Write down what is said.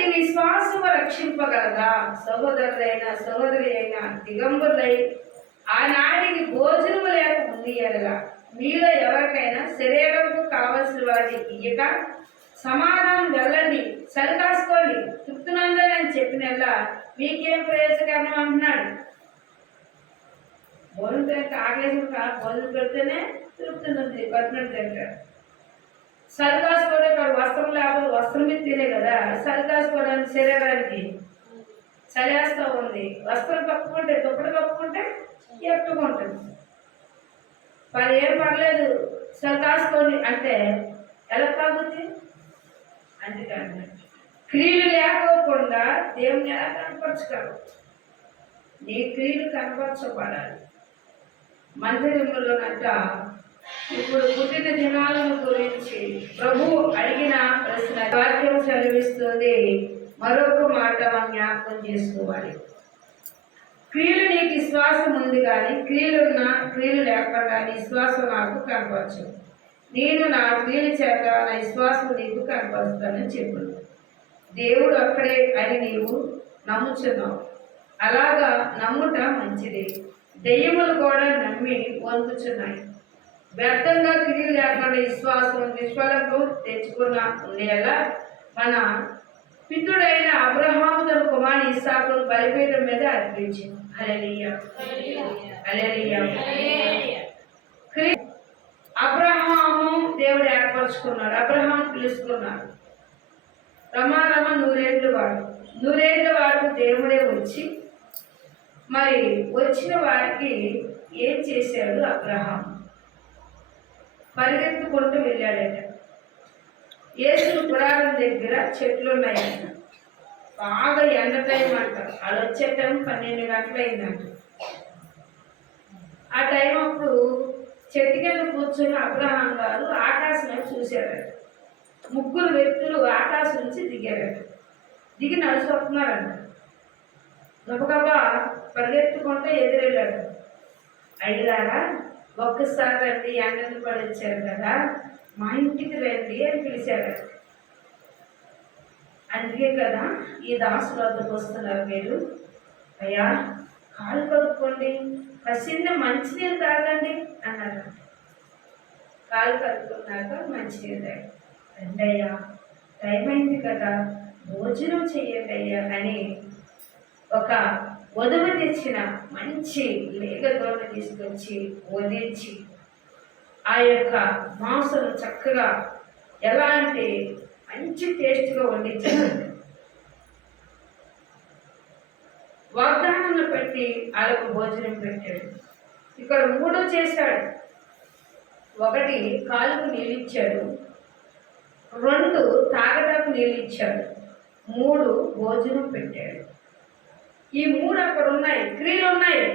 అట్టి విశ్వాసము రక్షింపగలదా? సహోదరులైన సహోదరి అయిన దిగంబరులై ఆనాటికి భోజనము లేక ఉంది ఎడలా మీలో ఎవరికైనా శరీరంకు కావలసిన వాటిని ఇయ్యక సమాధానం వెళ్ళండి, సరికాసుకోండి, తృప్తినందని అని చెప్పినల్లా మీకేం ప్రయోజకరం అంటున్నాడు. భోజనం తినక ఆకలేసి భోజనం పెడితేనే తృప్తి ఉంది, పట్టినట్టు తింటాడు. సరికాసుకోవడం వస్త్రం లేకపోతే వస్త్రం మీద తినే కదా, సరికాసుకోవడానికి శరీరానికి చలేస్తూ ఉంది. వస్త్రం కప్పుకుంటే దుప్పటి కప్పుకుంటే ఎక్కువ ఉంటుంది. మరి ఏం పర్లేదు సరికాసుకోండి అంటే ఎలా కాగుతుంది? అందుకని క్రియలు లేకోకుండా దేవుని ఎలా కనపరచగలవు? నీ క్రియలు కనపరచబడాలి. మందిరంలోనంట ఇప్పుడు పుట్టిన దినాలను గురించి ప్రభు అడిగిన ప్రశ్న వాక్యం సెలవిస్తుంది. మరొక మాట మనం జ్ఞాపకం చేసుకోవాలి. క్రియలు నీకు విశ్వాసం ఉంది కానీ క్రియలు లేకుండా నీ విశ్వాసం నాకు కనపరచు. నేను నా క్రియలు చేత నా విశ్వాసం నీకు కనపరుస్తానని చెప్పు. దేవుడు అక్కడే అని నీవు నమ్ముచున్నావు. అలాగా నమ్ముట మంచిది. దెయ్యములు కూడా నమ్మి వణుకుచున్నాయి. వ్యర్థంగా క్రియలు లేకుండా విశ్వాసం నిష్ఫలకు తెచ్చుకున్న ఉండేలా మన పితృడైన అబ్రహాము తన కుమారుని ఇస్సాకును బలిపీఠం మీద అర్పించింది. హల్లెలూయా, హల్లెలూయా. అబ్రహాము దేవుడు ఏర్పరచుకున్నాడు. అబ్రహాము పిలుచుకున్నాడు. రమారమ నూరేళ్ల వాడు దేవుడే వచ్చి మరి వచ్చిన వారికి ఏం చేశాడు? అబ్రహాం పరిగెత్తుకుంటూ వెళ్ళాడట. యేసు పురాణం దగ్గర చెట్లు ఉన్నాయంట. బాగా ఎండ టైం అంట. వాళ్ళు వచ్చే టైం 12 గంటలు అయిందంట. ఆ టైం అప్పుడు చెట్టు కింద కూర్చొని అబ్రహాం గారు ఆకాశం చూశారట. 3 వ్యక్తులు ఆకాశం నుంచి దిగారట. దిగి నడుచుకుంటున్నారంట. గబగబా పరిగెత్తుకుంటూ ఎదురెళ్ళాడు. అయ్యారా ఒక్కసారి రండి, ఎండలు పడి వచ్చారు కదా, మా ఇంటికి రండి అని పిలిచాడు. అందుకే కదా ఈ దాసుల వద్దకు వస్తున్నారు మీరు. అయ్యా కాలు కడుక్కోండి, కసిన్న మంచినీళ్ళు తాగండి అన్నారు. కాలు కడుక్కున్నాక మంచినీళ్ళు తాగి రండి అయ్యా, టైం అయింది కదా, భోజనం చెయ్యండి అయ్యా అని ఒక వధువు తెచ్చిన మంచి లేగదోడ తీసుకొచ్చి వధించి ఆ యొక్క మాంసం చక్కగా ఎలా అంటే మంచి టేస్ట్గా వండించాడు. వాగ్దానాన్ని పెట్టి వాళ్ళకు భోజనం పెట్టాడు. ఇక్కడ 3 చేశాడు. 1 కాలుకు నీళ్ళు ఇచ్చాడు, 2 తాగడానికి నీళ్ళు ఇచ్చాడు, 3 భోజనం పెట్టాడు. ఈ 3 అక్కడ ఉన్నాయి. క్రియలు ఉన్నాయి.